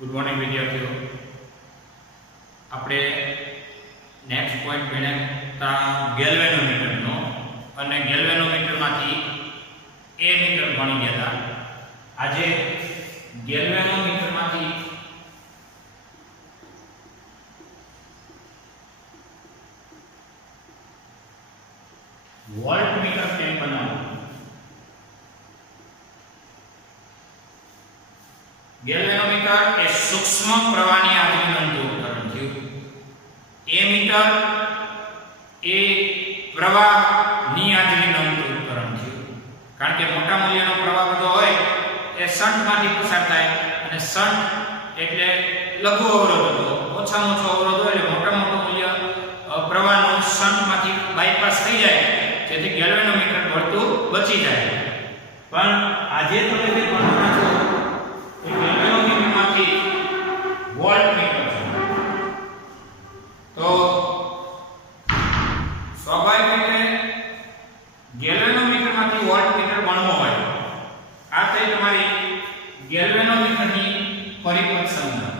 Good morning વિદ્યાર્થીઓ, આપણે next point ભણ્યા ગેલ્વેનોમીટરનો અને ગેલ્વેનોમીટરમાંથી એ મીટર ભણી ગયા હતા. આજે ગેલ્વેનોમીટરમાંથી વોલ્ટમીટર કેમ બનાવવું. ગેલ્વેનોમીટર એ સૂક્ષ્મ પ્રવાહની હાજરીનું ઉપકરણ છે. એ મીટર એ પ્રવાહની હાજરીનું ઉપકરણ છે. કારણ કે મોટા મૂલ્યનો પ્રવાહ બધો હોય એ શંટમાંથી પસાર થાય અને શંટ એટલે લઘુ અવરોધ હતો. ઓછામાં ઓછો અવરોધ હોય એટલે મોટા મૂલ્ય પ્રવાહનો શંટમાંથી બાયપાસ થઈ જાય, જેથી ગેલ્વેનોમીટર ભરતું બચી જાય. પણ આજે તમે જે ભણવાના છો ગેલ્વેનોમીટરમાંથી વોલ્ટમીટર છે. તો સ્વાભાવિક રીતે ગેલ્વેનોમીટરમાંથી વોલ્ટમીટર ભણવો હોય, આ થઈ તમારી ગેલ્વેનોમીટરની પરિપથ સમજણ.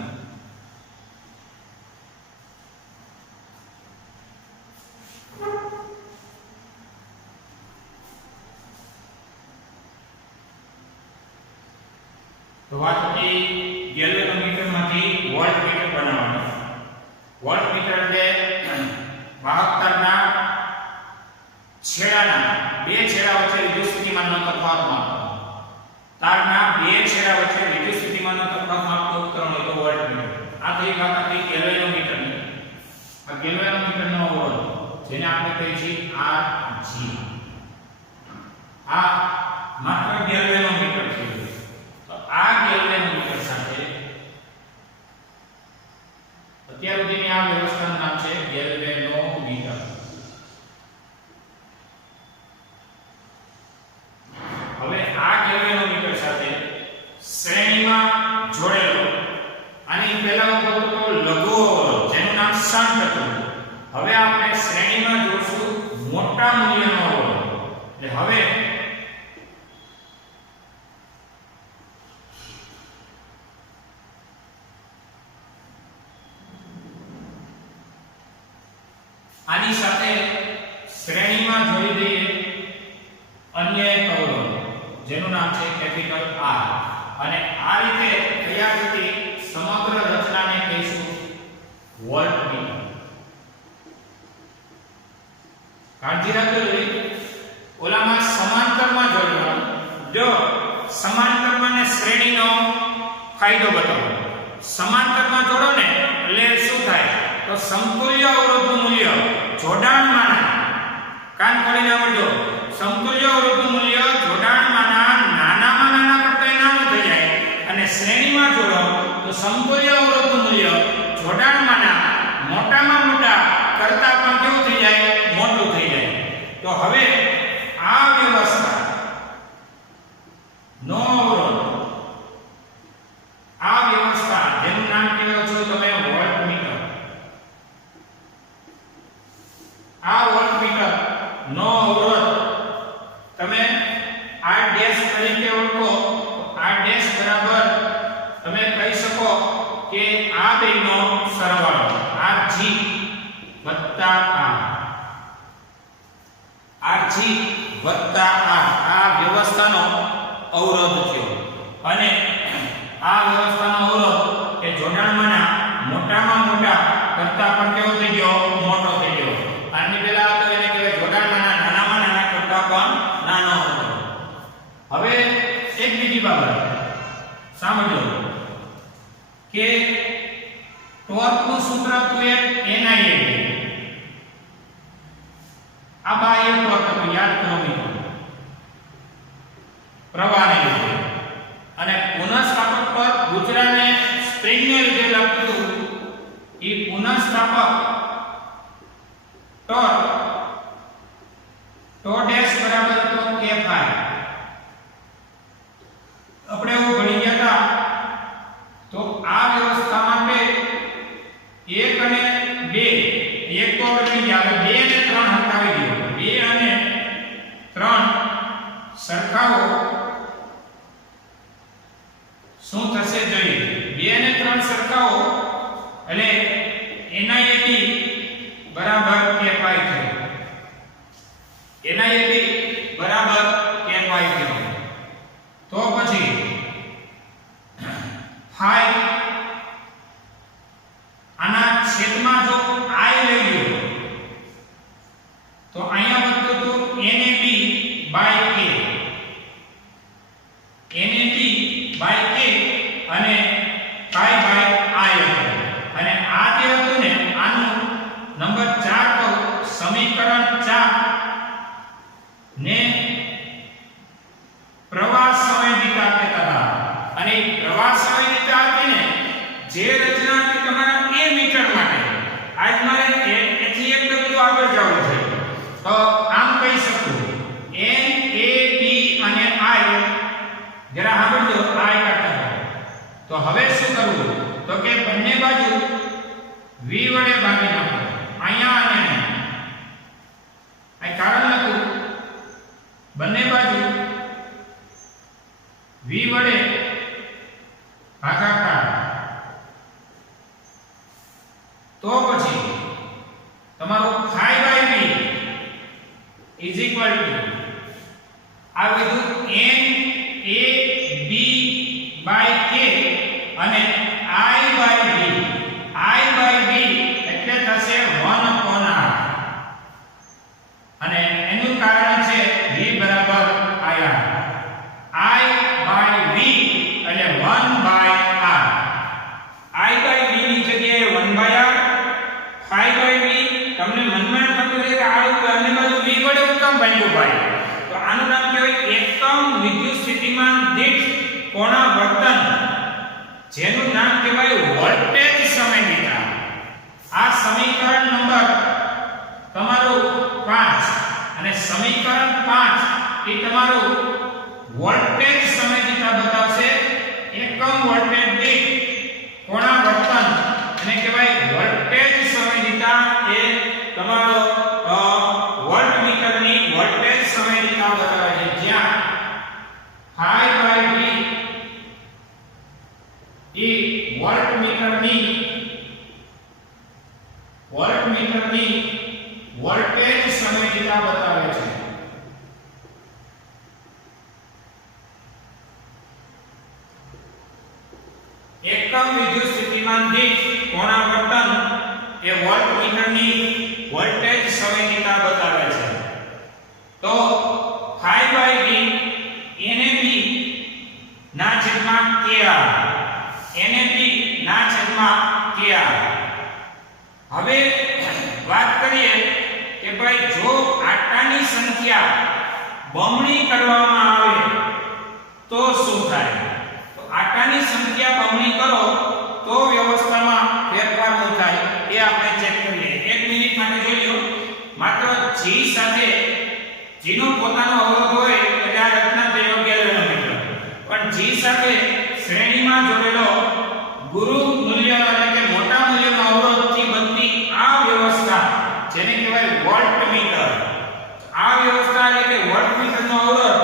તો વાત હતી ગેલ્વેનોમીટરમાંથી વોલ્ટમીટર બનાવવાનું. વોલ્ટમીટર એટલે વાહકતાના છેડાના બે છેડા વચ્ચે વિદ્યુત સ્થિતિમાનનો તફાવત માપવાનો. તારના બે છેડા વચ્ચે વિદ્યુત સ્થિતિમાનનો તફાવત માપતું ઉપકરણ હોય તો વોલ્ટમીટર. આ થઈ વાત હતી ગેલ્વેનોમીટરની. આ ગેલ્વેનોમીટરનો અવરોધ જેને આપણે કહીએ છીએ Rg. આ માત્ર ગેલ્વેનોમીટર છે. આ ગેલ્વેનોમીટર સાથે અત્યાર સુધીની આ વ્યવસ્થાનું નામ છે ગેલ્વેનોમીટર. હવે આ ગેલ્વેનોમીટર સાથે શ્રેણીમાં જોડેલો, આની પહેલા હતો લઘુ અવરોધ જેનું નામ શન્ટ હતું. હવે આપણે શ્રેણીમાં જોડશું મોટા મૂલ્યનો અવરોધ. એટલે હવે આની સાથે શ્રેણીમાં જોડી દઈએ અન્ય એક અવરોધ જેનું નામ છે કેપિટલ R. અને આ રીતે તૈયાર થતી સમગ્ર રચનાને કહીશું વોલ્ટમીટર. કાળજી રાખજો. ઓલામાં સમાંતરમાં જોડવાનું. જો સમાંતરમાં ને શ્રેણીનો ફાયદો બતાવો. સમાંતરમાં જોડો ને એટલે શું થાય તો સમતુલ્ય અવરોધનું મૂલ્ય જોડાણમાંના, કાન ખોલીને આવડજો, સમતુલ્ય અવરોધનું મૂલ્ય જોડાણમાંના નાનામાં નાના કરતા નાનું થઈ જાય. અને શ્રેણીમાં જોડો તો સમતુલ્ય અવરોધનું મૂલ્ય જોડાણમાંના મોટામાં મોટા કરતા પણ કેવું થઈ જાય, મોટું થઈ જાય. તો હવે આ વ્યવસ્થા નો અવરોધ, આ વ્યવસ્થા જેનું નામ કહેવાય છે તમે વોલ્ટમીટર. આ વોલ્ટમીટર નો અવરોધ તમે R ડેશ તરીકે ઓળખો. R ડેશ બરાબર તમે કહી શકો કે આ બેનો સરવાળો Rg વત્તા Rg વત્તા આ વ્યવસ્થાનો અવરોધ થયો. અને આ વ્યવસ્થાનો અવરોધ એ જોડાણમાંના મોટામાં મોટા કરતા પણ કેવો થઈ ગયો, મોટો થઈ ગયો. આની પહેલા તો એને કહેવાય જોડાણમાંના નાનામાં નાના કરતા પણ નાનો હતો. હવે એક બીજી બાબત સમજો કે ટોર્કનું સૂત્ર હતું એ NI. આ બાહ્ય ટોર્ક હતું, યાદ કરો મિત્રો, પ્રવાહને લીધે. અને પુનઃસ્થાપક પર ગુજરાને સ્પ્રિંગને લીધે લાગતું હતું. એ પુનઃસ્થાપક ટોર્ક ટો ડેશ બરાબર તો K phi. આપણે એવું ભણી ગયા હતા. તો આ વ્યવસ્થા માટે 1 અને 2, 1 તો બની ગયા, 2 અને 3 હટાવી દો. 2 અને 3 સરખાવો શું થશે જોઈએ. 2 ને 3 સરખાવો એટલે NiAb બરાબર kφ થયો. NiAb બરાબર kφ થયો. તો પછી phi આના છેદમાં જો I લઈ લ્યો તો અહીંયા વધતું તો NAB by k. NAB by k અને pi by I હતું. અને આ જે હતું ને આનું નંબર 4 પર સમીકરણ 4 ને પ્રવાહ સંવેદિતા કહેતા હતા. અને પ્રવાહ સંવેદિતા હતી ને જે રચના હતી તમારા a મીટર માટે. આજ મારે એથી એક ડગલું આગળ જવું છે. તો આમ કહી શકું NAB અને I જરા સાંભળજો I કાઢો. તો હવે શું કરવું તો કે બંને બાજુ v વડે ભાગી નાખો. અહીંયા અને આ કારણ લખું બંને બાજુ v વડે ભાગાકાર. તો પછી તમારું phi by v is equal to આ વિધું NAB by k અને I by v. I by v એટલે થશે 1/r અને એનું કારણ છે v બરાબર ir. I by v એટલે 1/r. I by v ની જગ્યાએ 1/r. phi by v તમને મનમાં થતું છે કે આ બંને બાજુ v વડે ઉત્તમ બન્યું ભાઈ. તો આનું નામ કહેવાય એકમ વિદ્યુત સ્થિતિમાન દીઠ કોણાવર્તન, જેનું નામ કહેવાય વોલ્ટેજ સંવેદિતા. આ સમીકરણ નંબર તમારું 5 અને સમીકરણ 5 એ તમારું વોલ્ટેજ સંવેદિતા બતાવશે. એકમ વોલ્ટેજ દીઠ કોણાવર્તન એને કહેવાય વોલ્ટેજ સંવેદિતા. એ તમારો વોલ્ટમીટરની વોલ્ટેજ સંવેદિતા બતાવે છે, જ્યાં phi by v એ વોલ્ટમીટરની વોલ્ટેજ સંવેદિતા બતાવે છે. એકમ વિદ્યુત સ્થિતિમાન દીઠ કોણાવર્તન એ વોલ્ટમીટરની વોલ્ટેજ સંવેદિતા બતાવે છે. તો phi by v NAB ના છેદમાં kr. NAB ના છેદમાં kr. હવે વાત કરીએ કે ભાઈ જો આટાની સંખ્યા બમણી કરવામાં આવે તો શું થાય. તો આટાની સંખ્યા બમણી કરો તો વ્યવસ્થામાં ફેરફાર ન થાય. એ આપણે ચેક કરીએ. 1 મિનિટ માટે જોઈ લો. માત્ર g સાથે g નો પોતાનો અવરોધ હોય એટલે આ રચના થઈ 11 મીટર. પણ g સાથે શ્રેણીમાં જોડેલો ગુરુ મૂલ્ય એટલે કે મોટા મૂલ્યનો અવરોધથી બનતી આ વ્યવસ્થા જેને કહેવાય વોલ્ટમીટર. આ વ્યવસ્થા એટલે કે વોલ્ટમીટરનો અવરોધ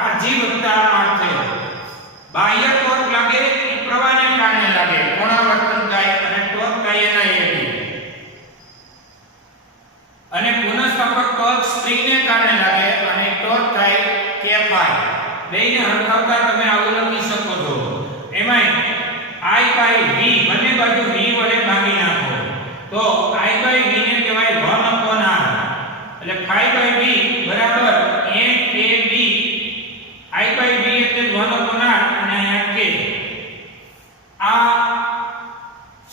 આ g વત્તા r થયો. બાહ્ય ટોર્ક લાગે એ પ્રવાહને કારણે લાગે, કોણાવર્તન થાય અને ટોર્ક થાય NiAb. અને પુનઃસ્થાપક ટોર્ક સ્પ્રિંગને કારણે લાગે અને ટોર્ક થાય kφ. બેયને હરખાવતા તમે આવું લખી શકો છો. એમાંય I by v બંને બાજુ v વડે ભાગી નાખો તો I by v ને કહેવાય 1/r. એટલે phi by v બરાબર NAB. I by v એટલે 1/r અને અહીંયા k. આ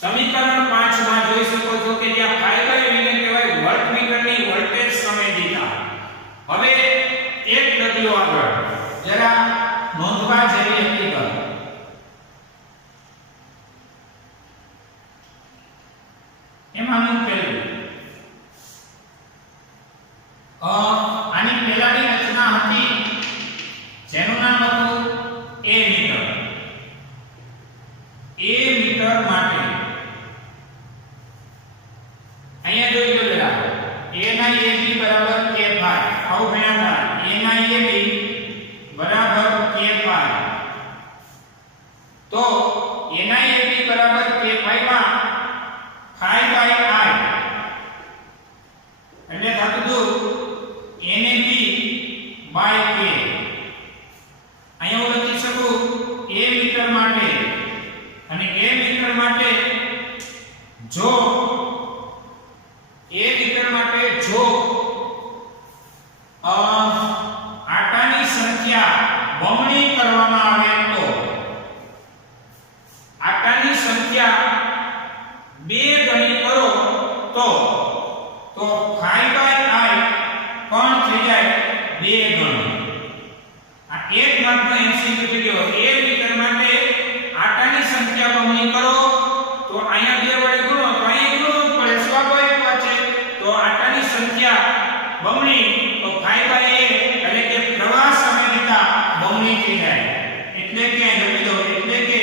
સમીકરણ 5 માં જોઈ શકો છો કે જ્યાં phi by v ને કહેવાય વોલ્ટમીટરની વોલ્ટેજ સંવેદિતા. હવે એક ડગલું આગળ જરા નોંધવા જેવી હકીકત. એમાંનું પહેલું આની પહેલાની રચના હતી જેનું નામ હતું a મીટર. a મીટર માટે અહીંયા જોઈ લો જરા NiAb બરાબર kφ. આવું ભણ્યા હતા NiAb બરાબર kφ. તો NiAb બાય આઈ એટલે થતું હતું NAB બાય K. અહીંયા હું લખી શકું a મીટર માટે અને a મીટર માટે જો a મીટર માટે જો આટાની સંખ્યા બમણી કરવામાં આવે તો આટાની સંખ્યા 2 ગણી કરો તો 5 બાય I પણ થઈ જાય 2 ગણો. આ એક માર્કનો MCQ થઈ ગયો. a મીટર માટે આટાની સંખ્યા બમણી કરો તો અહીંયા 2 વડે ગુણો તો અહીંયા ગુણવું પડે, સ્વાભાવિક વાત છે. તો આટાની સંખ્યા બમણી તો 5 બાય a એટલે કે પ્રવાહ સામ્યતા બમણી થઈ જાય. એટલે કે અહીં લખી દો એટલે કે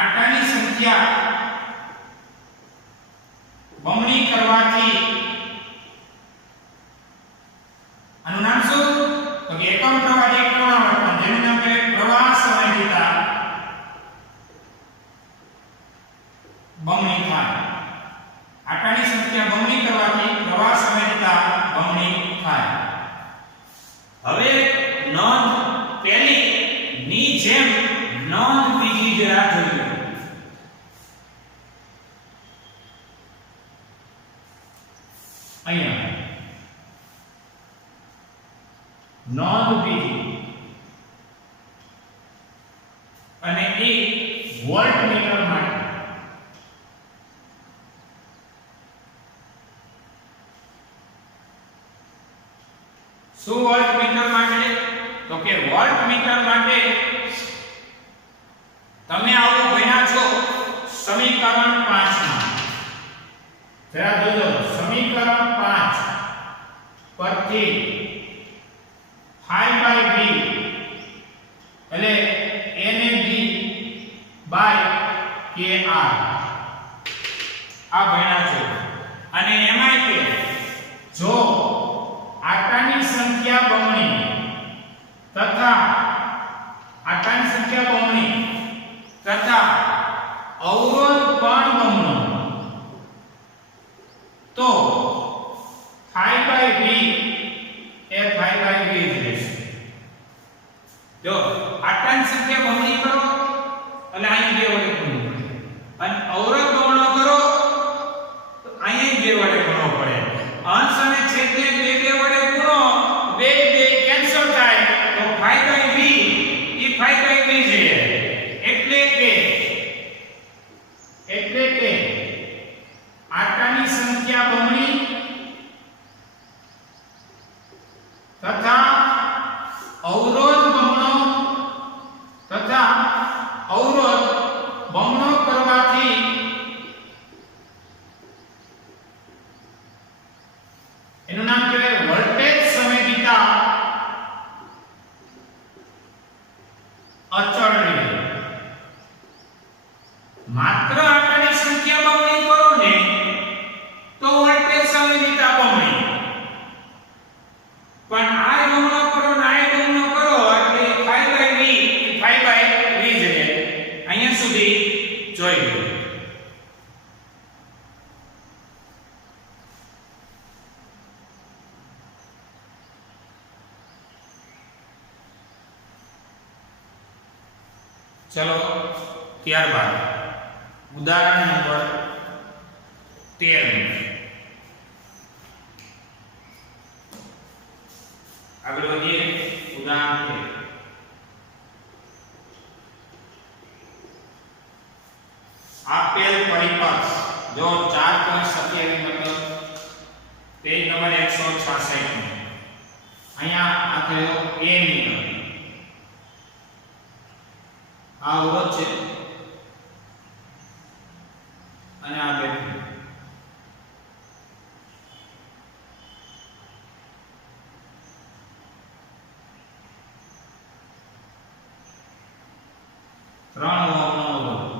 આટાની સંખ્યા બમણી કરવાથી આનું નામ શું? તો કે એકમ પ્રવાહ એક પૂર્ણાવર્તન જેનું નામ છે પ્રવાહ સામ્યતા બમણી થાય. આટાની સંખ્યા બમણી કરવાથી પ્રવાહ સામ્યતા બમણી થાય. હવે નોંધ પહેલી ની જેમ નોંધ બીજી જરા જોઈએ. અહીંયા નોંધ બીજી અને એ વોલ્ટમીટર માટે. શું વોલ્ટમીટર માટે? તો કે વોલ્ટમીટર માટે તમે આવું ભણ્યા છો સમીકરણ 5 માં. જરા જોજો સમીકરણ 5 પરથી 5 બાય b એટલે NAB બાય KR આ ભણ્યા છો. અને એમાંય કે જો આટાની સંખ્યા બમણી તથા આટાની સંખ્યા બમણી તથા અવરોધ પણ બમણો તો 5 બાય b એ 5 બાય b જ રહેશે. જો આટાની સંખ્યા બમણી કરો એટલે અહીં 2 વડે ગુણવું પડે અને અવરોધ બમણો કરો તો અહીં 2 વડે ગુણવો પડે. અંશ અને છેદને 2 વડે ગુણો 2 કેન્સલ થાય તો 5 બાય b એ 5 બાય b છે. એટલે કે આટાની સંખ્યા બમણી તથા અવરોધ બમણો કરવાથી એનું નામ કહેવાય વોલ્ટેજ સંવેદિતા અચળ રહે. માત્ર આટાની સંખ્યા બમણી કરો ને તો વોલ્ટેજ સંવેદિતા બમણી, પણ આ બમણો કરો ને આ બમણો કરો એટલે 5 બાય v 5 બાય v જ રહે. અહીંયા સુધી જોઈ લો. चलो ત્યારબાદ ઉદાહરણ નંબર 13 આગળ વધીએ. ઉદાહરણ 13 આપેલ પરિપથ જો 4.27 મતલબ પેજ નંબર 166 અહીંયા આ થયો a મીટર. આ અવરોધ છે અને આ બેટરી. ત્રણ ઓહ્મનો અવરોધ,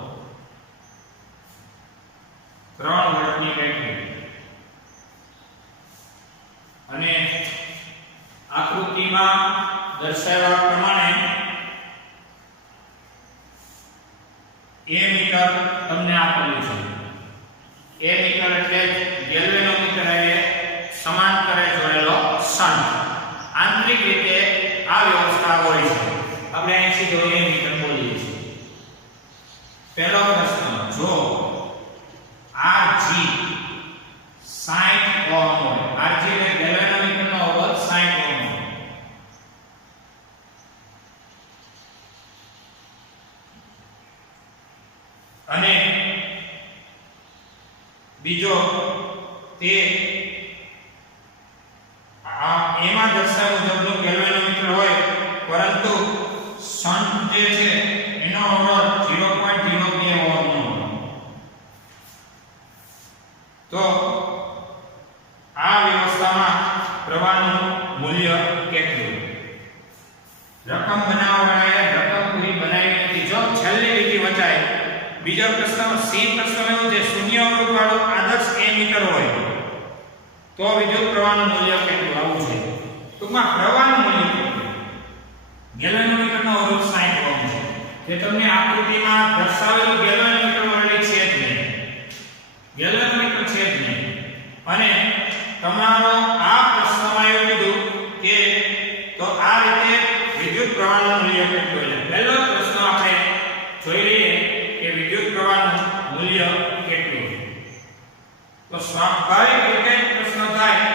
3 વોલ્ટની બેટરી અને આકૃતિમાં દર્શાવ્યા પ્રમાણે a મીટર તમને આપેલું છે. એ મીટર એટલે ગેલ્વેનોમીટર એ સમાંતરે જોડેલો શન્ટ. આંતરિક રીતે આ વ્યવસ્થા હોય છે. આપણે અહીંથી જો એ મીટર બોલીએ છીએ. પહેલો પ્રશ્ન, જો Rg 60 ઓહ્મ હોય, Rg એટલે ગેલ્વેનોમીટરનો અવરોધ 60 ઓહ્મ હોય, અને બીજો તે એમાં દર્શાવ્યા મુજબનું ગેલ્વેનોમીટર હોય, પરંતુ શન્ટ જે છે એનો અવરોધ 0.02 ઓહ્મ નો હોય, તો આ વ્યવસ્થામાં પ્રવાહનું મૂલ્ય કેટલું? રકમ બનાવવાવાળાએ રકમ પૂરી બનાવી નથી. જો છેલ્લી લીટી વચાય. બીજો પ્રશ્ન, સી પ્રશ્ન એવો છે, શૂન્ય અવરોધ વાળું આદર્શ એમીટર હોય તો વિદ્યુત પ્રવાહનું મૂલ્ય કેટલું? આવું છે. ટૂંકમાં પ્રવાહનું મૂલ્ય કેટલું? ગેલ્વેનોમીટરનો અવરોધ 60 ઓહ્મ છે. જે તમને આકૃતિમાં દર્શાવેલું ગેલ્વેનોમીટર વાળી છે જ નહીં. ગેલ્વેનોમીટર છે જ નહીં. અને તમારો આ પ્રશ્નમાં એવું કીધું કે તો આ રીતે વિદ્યુત પ્રવાહનું મૂલ્ય કેટલું છે. પહેલો પ્રશ્ન આપણે જોઈ લઈએ કે વિદ્યુત પ્રવાહનું મૂલ્ય કેટલું. તો સ્વાભાવિક રીતે પ્રશ્ન થાય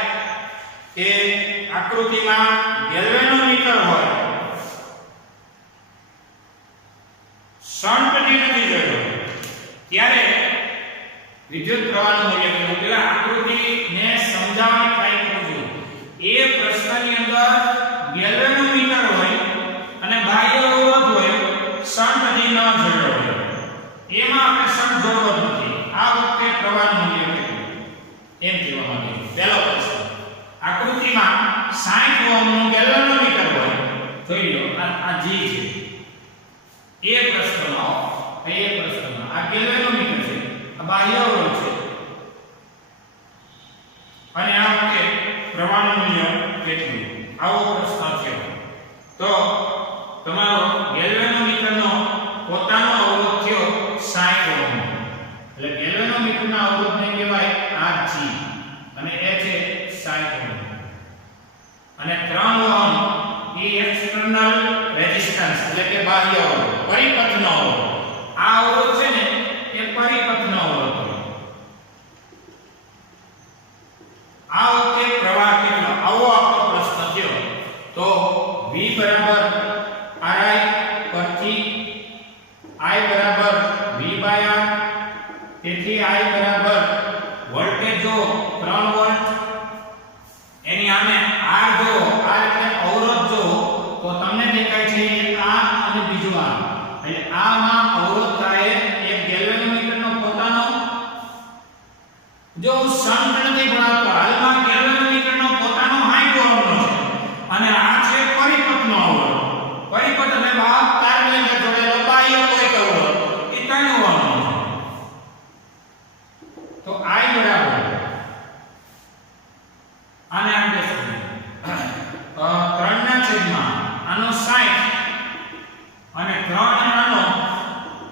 કે આકૃતિમાં ગેલ્વેનોમીટર હોય, શન્ટની નથી જોયો, ત્યારે વિદ્યુત પ્રવાહનું મૂલ્ય કેટલું? પેલા આકૃતિને સમજાવવાની ટ્રાય કરું છું. એ પ્રશ્નની અંદર ગેલ્વેનોમીટર હોય અને બાહ્ય અવરોધ હોય, શન્ટની ન જોયો હોય, એમાં આપણે શન્ટ જોડવો નથી. આ વખતે પ્રવાહનું મૂલ્ય કેટલું એમ કહેવા માંગે છે. પહેલો પ્રશ્ન, આકૃતિમાં 60 ઓહ્મનું ગેલ્વેનોમીટર હોય, જોઈ લો આ જી છે. એ પ્રશ્નનો આ ગેલ્વેનોમીટર છે, આ બાહ્ય અવરોધ છે, અને આ વખતે પ્રવાહનું મૂલ્ય કેટલું? આવો પ્રશ્ન છે. તો તમારો ગેલ્વેનોમીટરનો પોતાનો અવરોધ થયો 60 ઓહ્મ. એટલે ગેલ્વેનોમીટરના અવરોધને કહેવાય Rg અને એ છે 60 ઓહ્મ. અને 3 ઓહ્મ એ એક્સટર્નલ રેઝિસ્ટન્સ એટલે કે બાહ્ય અવરોધ, પરિપથનો અવરોધ. આ અવરોધ છે ને એ પરિપથનો અવરોધ છે. આ વખતે પ્રવાહ કેટલો? આવો આપણો પ્રશ્ન થયો. તો V બરાબર Ri પરથી I બરાબર V/R, તેથી I બરાબર વોલ્ટેજ જો 3 વોલ્ટ, એની સામે R જો, R એટલે અવરોધ જો, તો તમને દેખાય છે આ અને બીજું આ. એટલે આમાં અવરોધ થાય એક ગેલ્વેનોમીટરનો પોતાનો, જો શન્ટ નથી ભણાવતો, હાલમાં ગેલ્વેનોમીટરનો પોતાનો 60 ઓહ્મનો છે, અને આ છે પરિપથનો અવરોધ. પરિપથ અને વાહક તારની અંદર જોડેલો બાહ્ય કોઈ અવરોધ, એ 3 ઓહ્મનો છે. તો I બરાબર આને આપણે 3/, આનો 60 અને 3 આનો,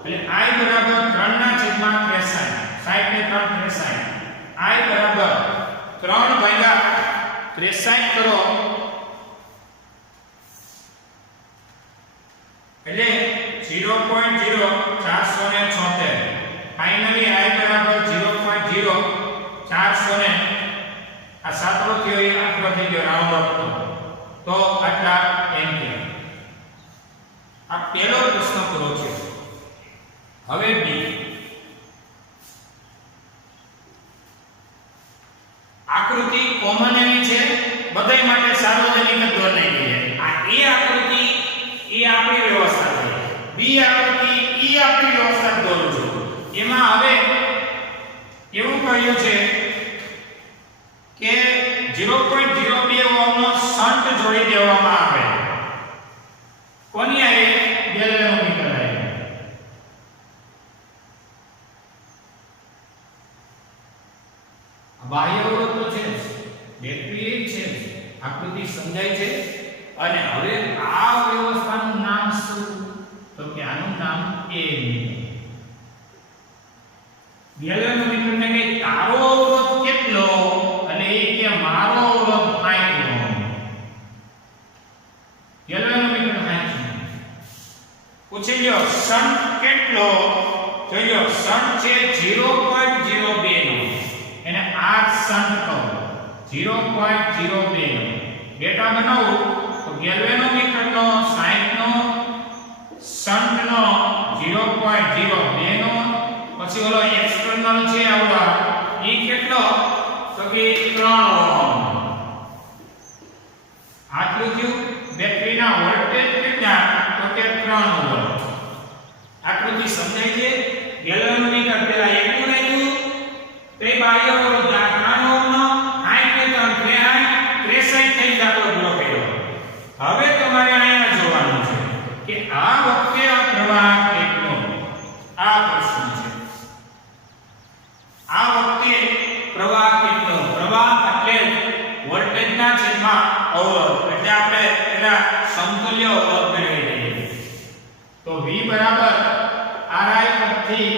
એટલે I બરાબર 3/63. 60 ને 3 63. I બરાબર 3/63 કરો એટલે 0.0476. ફાઇનલી I બરાબર 0.0400 આ સાતડો થયો, એ આટલો થઈ ગયો રાઉન્ડ ઓફ. તો આટલા એમ્પિયર. આ પહેલો પ્રશ્ન પૂરો છે. હવે બી, આકૃતિ કોમન એવી છે, બધાય માટે સાર્વજનિક જ દોરનાઈ ગઈ. આ એ આકૃતિ એ આપણી વ્યવસ્થા છે, બી આકૃતિ એ આપણી વ્યવસ્થા દોરું છું. એમાં હવે એવું કહ્યું છે કે 0.02 ઓહ્મનો શન્ટ જોડી દેવામાં આવે. કોની આવે? ગેલ્વેનોમીટર આવે. બાહ્ય અવરોધ તો છે, બેટરી એ છે, આકૃતિ સમજાય છે. અને હવે આ વ્યવસ્થાનું નામ શું? તો કે આનું નામ એમીટર. ગેલ્વેનોમીટરને કઈ પૂછી લ્યો શન્ટ કેટલો જોઈ લો શન્ટ છે 0.02 નો એને R શન્ટ કહો 0.02 નો ડેટા બનાવો તો ગેલ્વેનોમીટર નો 60 નો શન્ટ નો 0.02 નો પછી ઓલો એક્સટર્નલ છે આવડા ઈ કેટલો તો કે 3 ઓહમ આટલું થયું બેટરીના વોલ્ટેજ કેટલા તો કે 3 વોલ્ટ આકૃતિ સમજાય છે ગેલ્વેનોમીટર પેલા એકનું રાખ્યું તે બાહ્ય અવરોધ 3 ઓહમનો 60 ને 3 63 થઈ દાખલો પૂરો કર્યો હવે તમારે અહીંયા જોવાનું છે કે આ વખતે આ પ્રવાહ કેટલો આ પ્રશ્ન છે આ વખતે પ્રવાહ કેટલો પ્રવાહ એટલે વોલ્ટેજના છેદમાં અવરોધ એટલે આપણે એના સમતુલ્ય અવરોધ મેળવી લઈએ તો V બરાબર Ri પરથી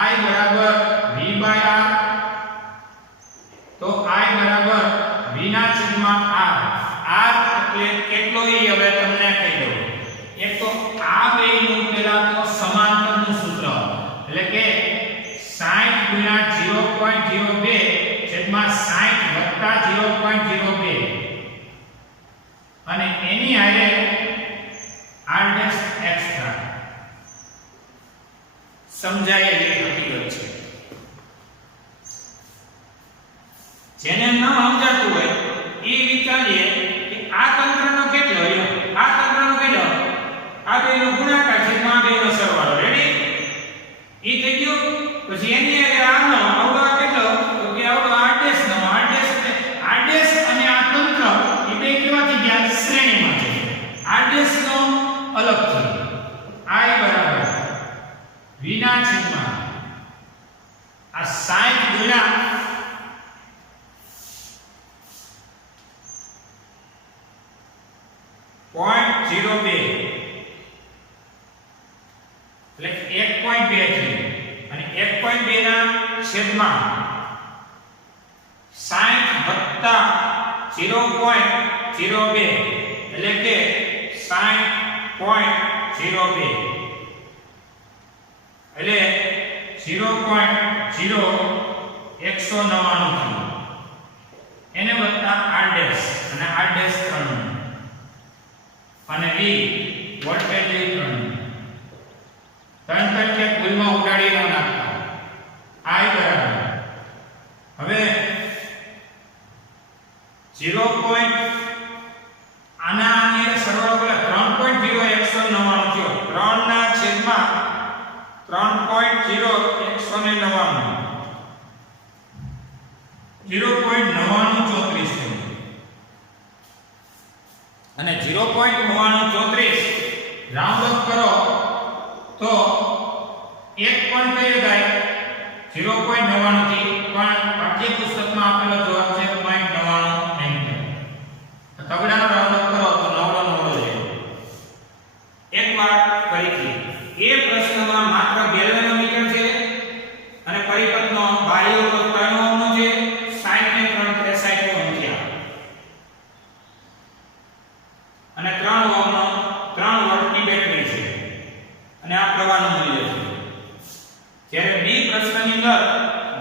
I બરાબર V/R તો I બરાબર V ના છેદમાં R R એટલે કેટલો ઈ હવે તમને કહી દઉં એક તો આ બેનું પેલા તો સમાંતરનું સૂત્ર એટલે કે 60 ગુણ્યા 0.02 છેદમાં 60 વત્તા 0.02 અને એની હારે R ડેશ એક્સ્ટ્રા સમજાયેલી હકીકત છે જેને ન સમજાતું હોય એ વિચારીએ કે આ તંત્રનો કેટલો આ તંત્રનો કેટલો આ બેનો ગુણાકાર છે આ બેનો સરવાળો રેડી ઈ થઈ ગયું પછી એની આગળ આનો આવડો કેટલો તો કે આવડો R ડેશ નો R ડેશ એટલે R ડેશ અને આ તંત્ર એ બે કેવા થઈ ગયા શ્રેણીમાં છે R ડેશ નો અલગથી I બરાબર V ના છેદમાં આ 60 ગુણ્યા 0.02 એટલે 1.2 છે અને 1.2 ના છેદમાં 60 વત્તા 0.02 એટલે કે 60.02 એટલે 0.0199 એને વત્તા R ડેશ અને R ડેશ 3 અને V વોલ્ટેજ 3 કે કુલમાં ઉડાડી ન નાખતા I બરાબર હવે 0. આના આને સરવાળો કરે 3.0199 થયો 3 ના છેદમાં 3.0199 0.9934 થયું અને 0.9934 રાઉન્ડ અપ કરો તો એક પણ કઈ જાય 0.99 થી પણ પાઠ્યપુસ્તકમાં આપેલો જવાબ છે 0.99 એમ્પિયર તગડાનો રાઉન્ડ અપ કરો તો 9 છે એક વાર ફરીથી એ પ્રશ્નમાં માત્ર ગેલ્વેનોમીટર છે અને પરિપથનો બાહ્ય અવરોધ 3 ઓહમનો છે 60 ને 3 63 ઓહમ થયા અને 3 ઓહમનો 3 વોલ્ટની બેટરી છે અને આ પ્રવાહનું મૂલ્ય છે જ્યારે બી પ્રશ્નની અંદર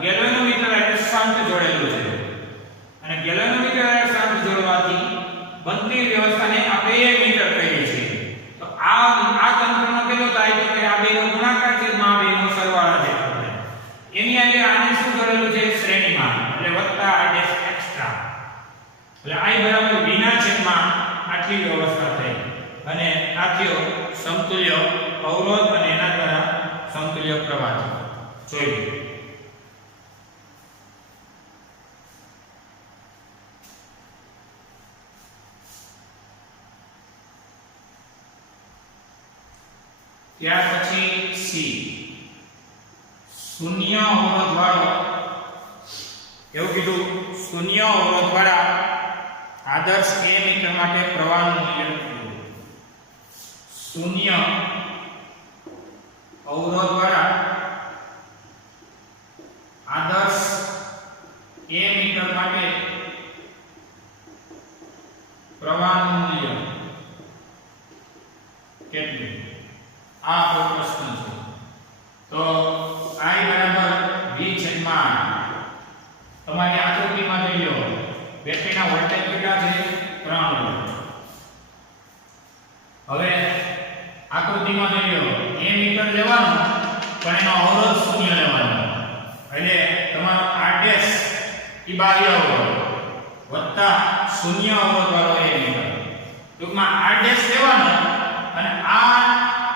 ગેલ્વેનોમીટર એટલે શન્ટ જોડેલું છે અને ગેલ્વેનોમીટર એટલે શન્ટ જોડવાથી બનતી વ્યવસ્થાને આપણે એ મીટર કહીએ છીએ તો આ તંત્રનો કેટલો થાય તો કે આ બેનો ગુણાકાર છેદમાં આ બેનો સરવાળો છે એની આગળ આને શું જોડેલું છે શ્રેણીમાં એટલે વત્તા R ડેશ એક્સ્ટ્રા એટલે I બરાબર V ના છેદમાં આટલી વ્યવસ્થા થઈ અને આ થયો સમતુલ્ય અવરોધ અને એના દ્વારા સમતુલ્ય પ્રવાહ જોઈએ ત્યાર પછી સી શૂન્ય અવરોધ વાળો એવું કીધું શૂન્ય અવરોધ વાળા આદર્શ A મીટર માટે પ્રવાહનું મૂલ્ય શૂન્ય અવરોધ વાળા આદર્શ A મીટર માટે પ્રવાહનું મૂલ્ય કેટલું આ આપણો પ્રશ્ન છે. તો I બરાબર V/8. તમારી આકૃતિમાં જોઈ લો બેટરીના વોલ્ટેજ કેટલા છે 3 વોલ્ટ. હવે આકૃતિમાં જોઈ લો a મીટર લેવાનું પણ એનો અવરોધ શૂન્ય લેવાનો. એટલે તમારો r' ઈ બાહ્ય અવરોધ વત્તા શૂન્ય અવરોધ વાળો a મીટર. ટૂંકમાં r' લેવાનો અને આ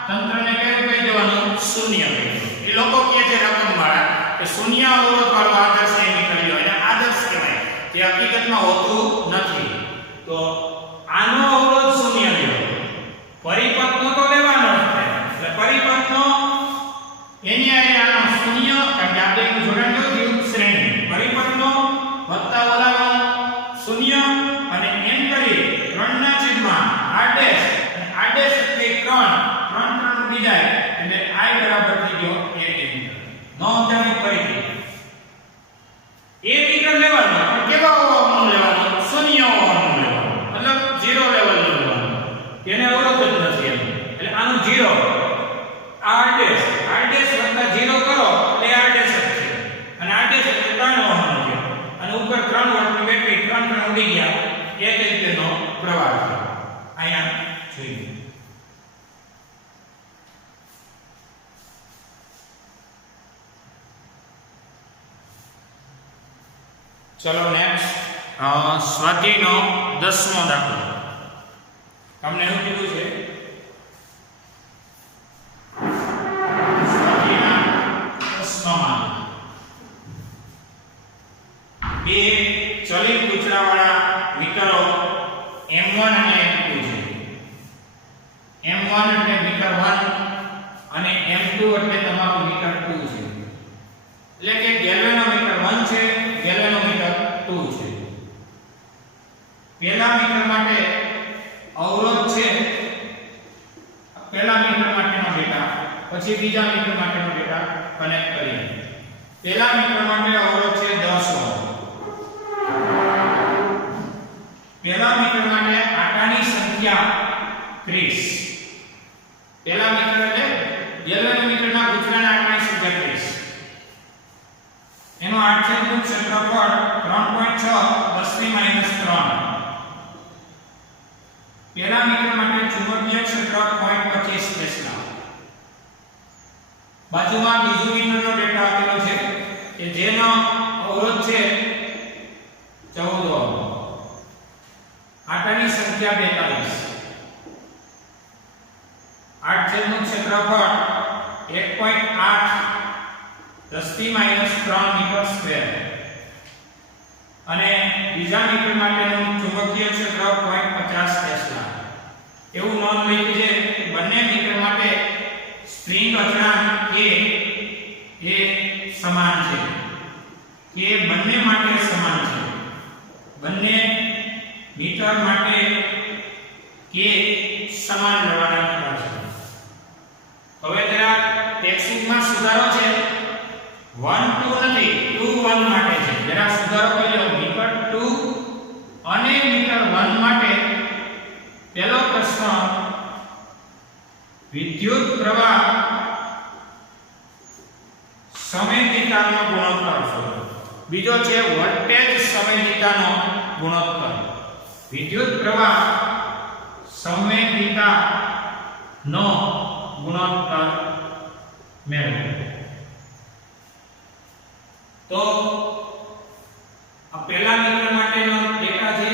તંત્રને કેવું કહી દેવાનું શૂન્ય કહી દેવાનું. એ લોકો કહે છે રકમવાળા કે શૂન્ય અવરોધ વાળો આદર્શ a મીટર લ્યો એટલે આદર્શ કહેવાય, જે હકીકતમાં હોતું નથી. તો આનો અવરોધ શૂન્ય લ્યો, પરિપથનો તો લેવાનો જ છે. એટલે પરિપથનો એની આરે આનો શૂન્ય, કારણ કે આ બેનું જોડાણ કેવું થયું શ્રેણી. પરિપથનો વત્તા ઓલાનો શૂન્ય અને એમ કરી 3 ના છેદમાં r' અને r' એટલે 3 ઉડી જાય એટલે I બરાબર થઈ ગયો 1 મીટર. નો સમજાવી ફરીથી 1 મીટર લેવાનો પણ કેવા ઓહમનું લેવાનું શૂન્ય ઓહમનું લેવાનું, મતલબ 0 લેવલનું લેવાનું, એને અવરોધ જ નથી એમ. એટલે આનું 0 r' વત્તા 0 કરો એટલે r' જ છે અને r' એટલે 3 ઓહમનું છે અને ઉપર 3 વોલ્ટની બેટરી 3 ઉડી ગયા 1 એમ્પીયરનો પ્રવાહ છે. અહીંયા જોઈએ ચલો નેક્સ્ટ સ્વાધ્યાયનો 10મો દાખલો. તમને એવું કીધું છે સ્વાધ્યાયના 10માં બે ચલિત ગુચરાવાળા મીટરો M1 અને M2 છે. M1 એટલે મીટર 1 અને M2 એટલે તમારું મીટર 2 છે. એટલે કે ગેલ્વેનોમીટર 1 છે, ગેલ્વેનોમીટર 2 છે. પહેલા મીટર માટે અવરોધ છે, પહેલા મીટર માટેનો ડેટા, પછી બીજા મીટર માટેનો ડેટા કનેક્ટ કરીએ. પહેલા મીટર માટે અવરોધ છે 10 ઓહ્મ. પહેલા મીટર માટે આટાની સંખ્યા 30. પહેલા મીટર એટલે ગેલ્વેનોમીટરના ગુચરાના આટાની સંખ્યા 30. એનો આડછેદનું ક્ષેત્રફળ 3.6 10 - 3. પહેલા મીટર માટે ચુંબકીય ક્ષેત્ર 0.25 ટેસ્લા. બાજુમાં બીજું મીટરનો ડેટા આપેલો છે કે જેનો અવરોધ છે 14 ઓહ્મ. આટાની સંખ્યા 42. આડછેદનું ક્ષેત્રફળ 1.8 10 - 3 મીટર સ્ક્વેર અને બીજા મીટર માટેનું ચુંબકીય ક્ષેત્ર 0.50 ટેસ્લા. એવું નોંધ લેવી છે કે બંને મીટર માટે સ્પ્રિંગ અચળાંક K એ સમાન છે. K બંને માટે સમાન છે. બંને મીટર માટે K સમાન લેવાના છે. હવે જરા ટેક્સ્ટબુકમાં સુધારો છે. 1 2 નથી, 2 1 માટે છે. જરા સુધારો કરી લો. મીટર 2 અને મીટર 1 માટે પહેલો પ્રશ્ન વિદ્યુત પ્રવાહ સંવેદિતાનો ગુણોત્તર શોધો. બીજો છે વોલ્ટેજ સંવેદિતાનો ગુણોત્તર. વિદ્યુત પ્રવાહ સંવેદિતાનો ગુણોત્તર મેળવો. તો આ પહેલા મીટર માટેનો ડેટા છે,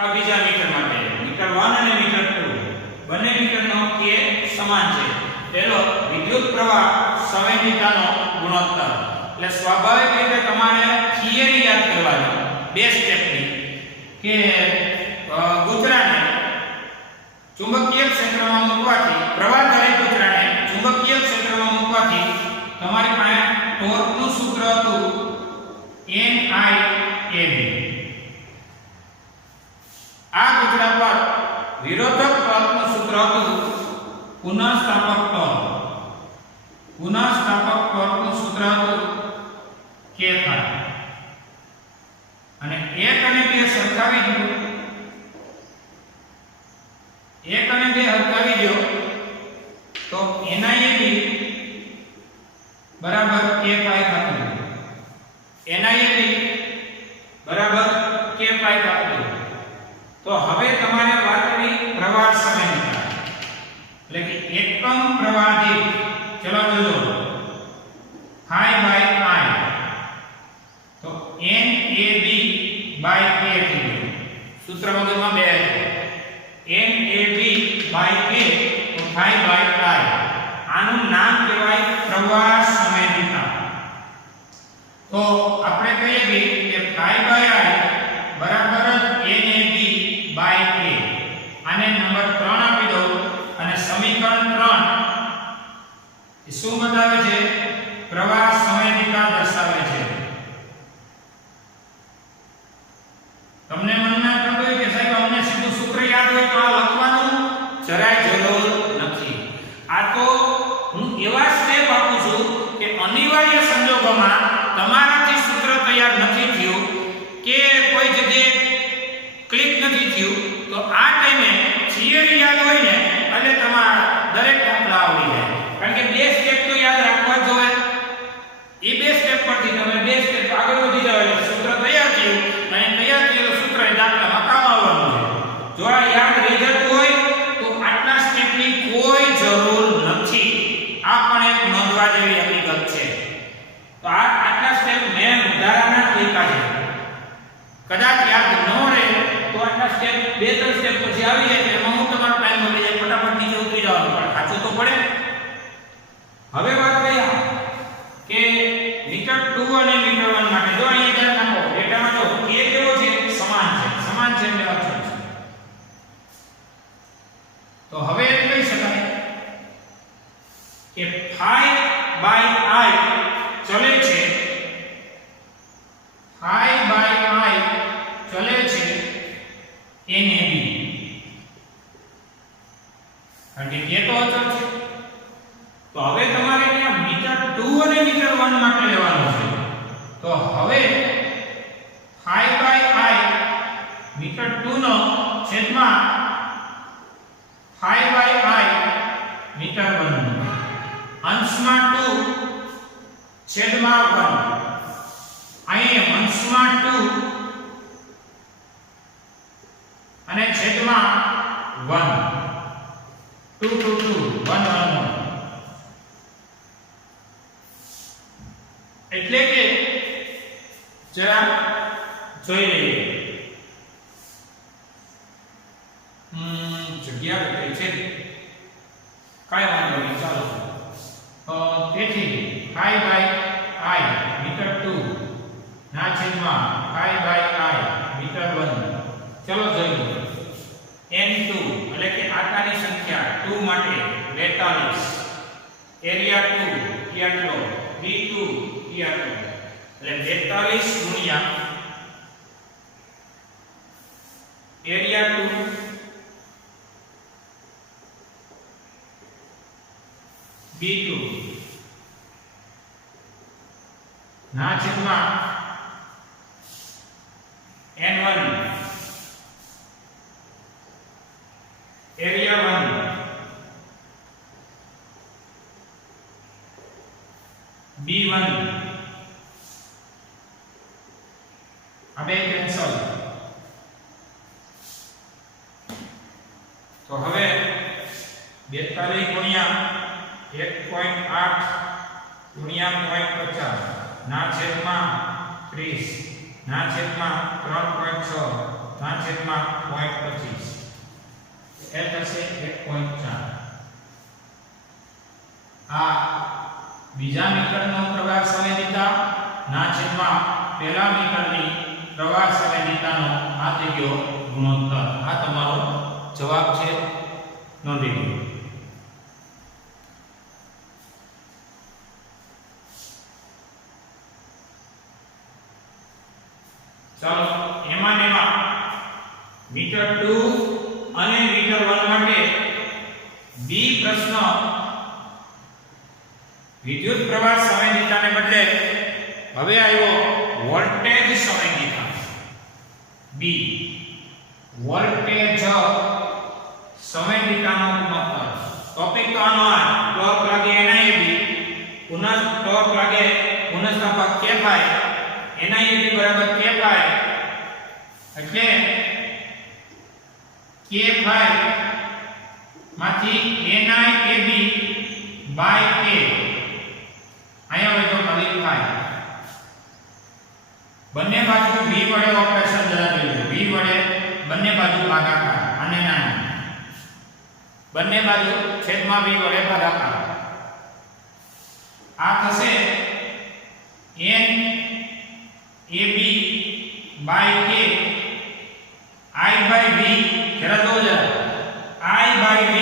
આ બીજા મીટર માટે મીટર 1 અને મીટર 2 બંને મીટરનો K સમાન છે. પહેલો વિદ્યુત પ્રવાહ સંવેદિતાનો ગુણોત્તર. એટલે સ્વાભાવિક રીતે તમારે થિયરી યાદ કરવાની બે સ્ટેપની કે ગુચરાને ચુંબકીય ક્ષેત્રમાં મૂકવાથી, પ્રવાહ ધારિત ગુચરાને ચુંબકીય ક્ષેત્રમાં મૂકવાથી તમારી પાસે ટોર્કનું સૂત્ર હતું NIAB. આ ગુચરા પર વિરોધક ટોર્કનું સૂત્ર હતું પુનઃસ્થાપક ટોર્ક. પુનઃસ્થાપક ટોર્કનું સૂત્ર હતું K થાય. અને 1 અને 2 સરખાવી દો. 1 અને 2 હરખાવી દો તો NIAB એકમ પ્રવાહ દીઠ, ચલો જોજો, phi by I, તો NAB by K થઈ ગયું. સૂત્ર મગજમાં બે આવ્યું, NAB by K તો phi by I. આનું નામ કહેવાય પ્રવાહ સંવેદિતા. તો આપણે કહીએ કે phi by I બરાબર NAB by K. આને નંબર 3 આપી દો અને સમીકરણ 3 એ શું બતાવે છે? પ્રવાહ સંવેદિતા દર્શાવે છે. તમને મનમાં થતું હોય કે સાહેબ અમને સીધું સૂત્ર યાદ હોય તો આ લખવાનું જરાય જરૂર નથી. આ તો હું એવા સ્ટેપ આપું છું કે અનિવાર્ય સંજોગોમાં તમારાથી સૂત્ર તૈયાર નથી થયું કે કોઈ જગ્યાએ ક્લિક નથી થયું તો આ ટાઈમે થિયરી યાદ હોય ને એટલે તમારા દરેક દાખલા આવડી જાય. કારણ કે બે સ્ટેપ તો યાદ રાખવા જ જોઈએ. એ બે સ્ટેપ પરથી તમે બે સ્ટેપ આગળ વધી જાવ એટલે સૂત્ર તૈયાર થયું અને તૈયાર થયેલું સૂત્ર એ દાખલામાં કામ આવવાનું છે. જો આ યાદ રહી જતું હોય તો આટલા સ્ટેપની કોઈ જરૂર નથી. આ પણ એક નોંધવા જેવી હકીકત છે. તો આ આટલા સ્ટેપ મેં વધારાના લખ્યા છે. કદાચ યાદ ન રહે તો આટલા સ્ટેપ બે ત્રણ સ્ટેપ પછી આવી જાય તો એમાં હું તમારો ટાઈમ મળી જાય, ફટાફટ નીચે ઉતરી જવાનું, પણ ખાચું તો પડે. હવે વાત કરીએ કે મીટર 2 અને મીટર 1 માટે જો અહીંયા ધ્યાન રાખો ડેટામાં જો k કેવો છે? સમાન છે. સમાન છે એટલે અચળ છે. તો હવે એમ કહી શકાય કે phi by I ચલે છે, phi by I ચલે છે NAB. કારણ કે k તો અચળ છે. તો હવે તમારે અહીંયા મીટર 2 અને મીટર 1 માટે લેવાનું છે. તો હવે phi by I મીટર 2 નો છેદમાં phi by I મીટર 1 નો અંશમાં 2 છેદમાં 1. અહીંયા અંશમાં 2 અને છેદમાં 1. 2 2 2 1 1 1. એટલે કે જરા જોઈ લઈએ. જગ્યા કઈ છે? કાઈ વાંધો નહીં, ચાલો. તેથી phi by I મીટર 2 ના છેદમાં phi by I મીટર 1. ચલો જોઈ લો. n2 એટલે કે આકારની સંખ્યા 2 માટે 42, એરિયા 2 એ આટલો, b2 એ આટલો, એટલે 42 ગુણ્યા એરિયા 2 b2 ના છેદમાં n1 એરિયા 1 b1. આ બે કેન્સલ. તો હવે 42 ગુણ્યા 1.8 ગુણ્યા 0.50 ના છેદમાં 30 ના છેદમાં 3.6 ના છેદમાં 0.25 એ થશે 1.4. આ બીજા મીટરનો પ્રવાહ સંવેદિતા ના છેદમાં પહેલા મીટરની પ્રવાહ સંવેદિતાનો આ થઈ ગયો ગુણોત્તર. આ તમારો જવાબ છે, નોંધી લો. ચાલો એમાં મીટર 2 અને મીટર 1 માટે બી પ્રશ્ન વિદ્યુત પ્રવાહ સંવેદિતાને બદલે હવે આવ્યો વોલ્ટેજ સંવેદિતા. બી વોલ્ટેજ સંવેદિતાનો ગુણોત્તર. ટોપિક તો આનો આ ટોર્ક લાગે NIAB, પુનઃ ટોર્ક લાગે પુનઃસ્થાપક K phi, NIAB બરાબર K phi એટલે K phi માંથી NIAB by K અહીંયા હોય તો ખાલી થાય બંને બાજુ v વડે ઓપરેશન ધરાવી લો v વડે બંને બાજુ ભાગાકાર અને નાની બંને બાજુ છેદમાં v વડે ભાગાકાર આ થશે NAB by K I by V જરા દો જરા I by V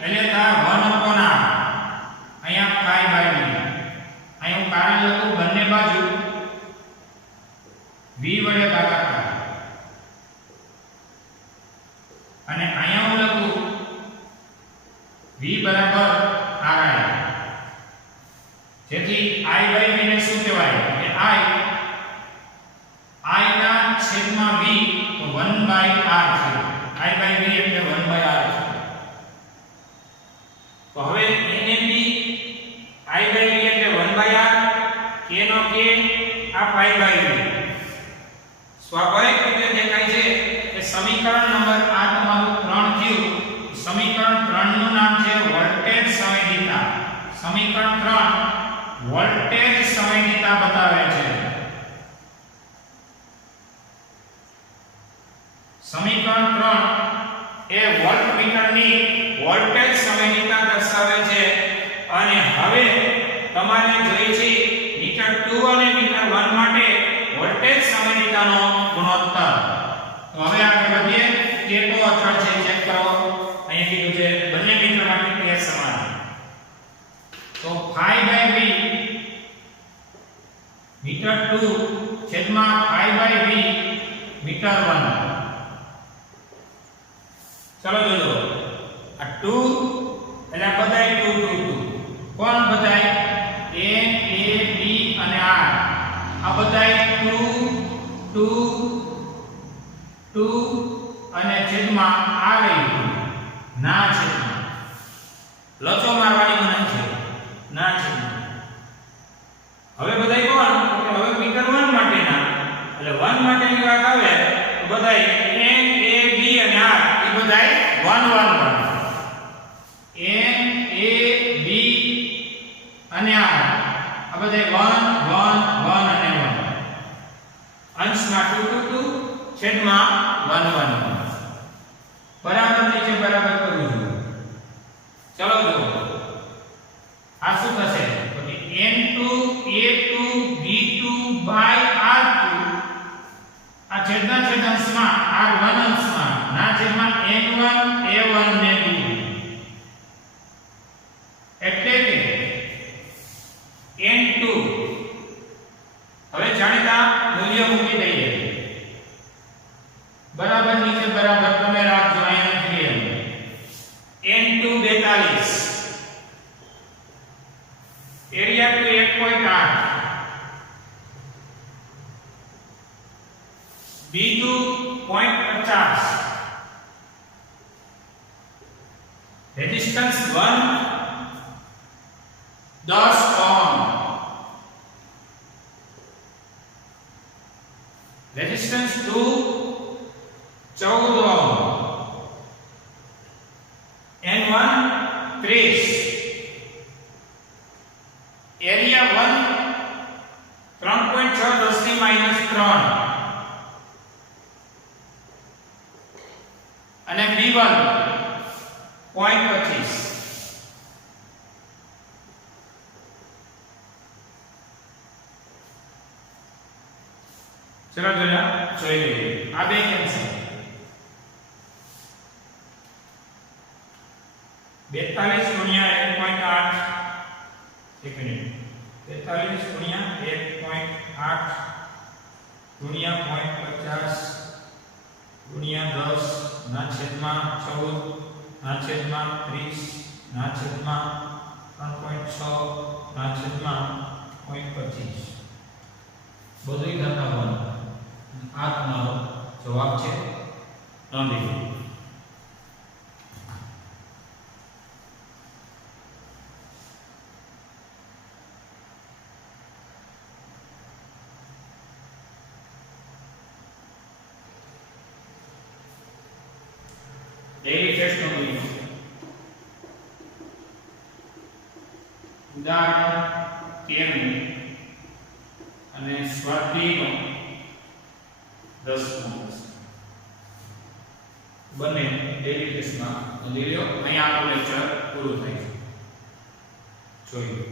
એટલે થાય 1 upon R અહીંયા pi by V અહીંયા હું કારણ લખું બંને બાજુ v વડે ભાગાકાર અને અહીંયા હું લખું v બરાબર ri જેથી I by V ને શું કહેવાય કે I ના છેદમાં v તો 1 by r છે I by V એટલે 1 by r છે તો હવે NAB I by V એટલે 1 by r k no k આ pi by v સ્વાભાવિક રીતે દેખાય છે કે સમીકરણ નંબર 8 તમારું 3 થયું સમીકરણ 3 નું નામ છે વોલ્ટેજ સંવેદિતા સમીકરણ 3 વોલ્ટેજ સંવેદિતા બતાવે છે સમીકરણ 3 એ વોલ્ટમીટરની વોલ્ટેજ સંવેદિતા દર્શાવે છે અને હવે તમારે જોઈએ છે મીટર 2 અને મીટર 1 માટે વોલ્ટેજ સંવેદિતાનો ગુણોત્તર તો હવે આગળ વધીએ કેટલો અચળ છે ચેક કરો અહીંયા કીધું છે બંને મીટર માટે કે સમાન તો 5 by v મીટર 2 છેદમાં 5 by v મીટર 1 ચલો જોજો આ 2 એટલે આ બધાય 2 2 2 કોણ બધાય a b અને r આ બધાય 2 2 2 અને છેદમાં આ રહી ના છેદમાં લચો મારવાની મનાઈ છે ના છેદમાં હવે બધાય કોણ હવે મીટર 1 માટેના એટલે 1 માટેની વાત આવે તો બધાય a b અને r એ બધાય 1 1 1 a b અને r આ બધાય 1 1 1 અને 1 અંશમાં 2 2 2 છેદમાં 1 1 બરાબર નીચે બરાબર કરવું જોઈએ ચલો જો આ શું થશે તો કે n2 a2 b2 by r2 આ છેદના છેદ અંશમાં r1 અંશમાં ના છેદમાં n1 a1 ને b એટલે કે n2 હવે જાણીતા મૂલ્ય મૂકી દઈએ બરાબર નીચે બરાબર તમે રાખજો અહીંયા clear n2 42 area two 1.8 b2 0.50 resistance 1 10 ohm resistance 2 14 ohm n1 30 area 1 3.6 10 ની -3 અને b1 0.25 ચલો જરા જોઈ લઈએ આ બે કેન્સલ 42 ગુણ્યા 1.8 એક મિનિટ 42 ગુણ્યા 1.8 ગુણ્યા 0.50 ગુણ્યા 10 ના છેદમાં 14 ના છેદમાં 30 ના છેદમાં 3.6 ના છેદમાં 0.25 બધું ઘાતા 1 આ તમારો જવાબ છે નોંધી લો ડેઈલી ટેસ્ટ નો ઉદાહરણ 13 અને સ્વાધ્યાયનો 10મો બંને ડેલી ટેસ્ટમાં લઈ લો. અહીંયા આપણું લેક્ચર પૂરું થાય છે. જોઈએ.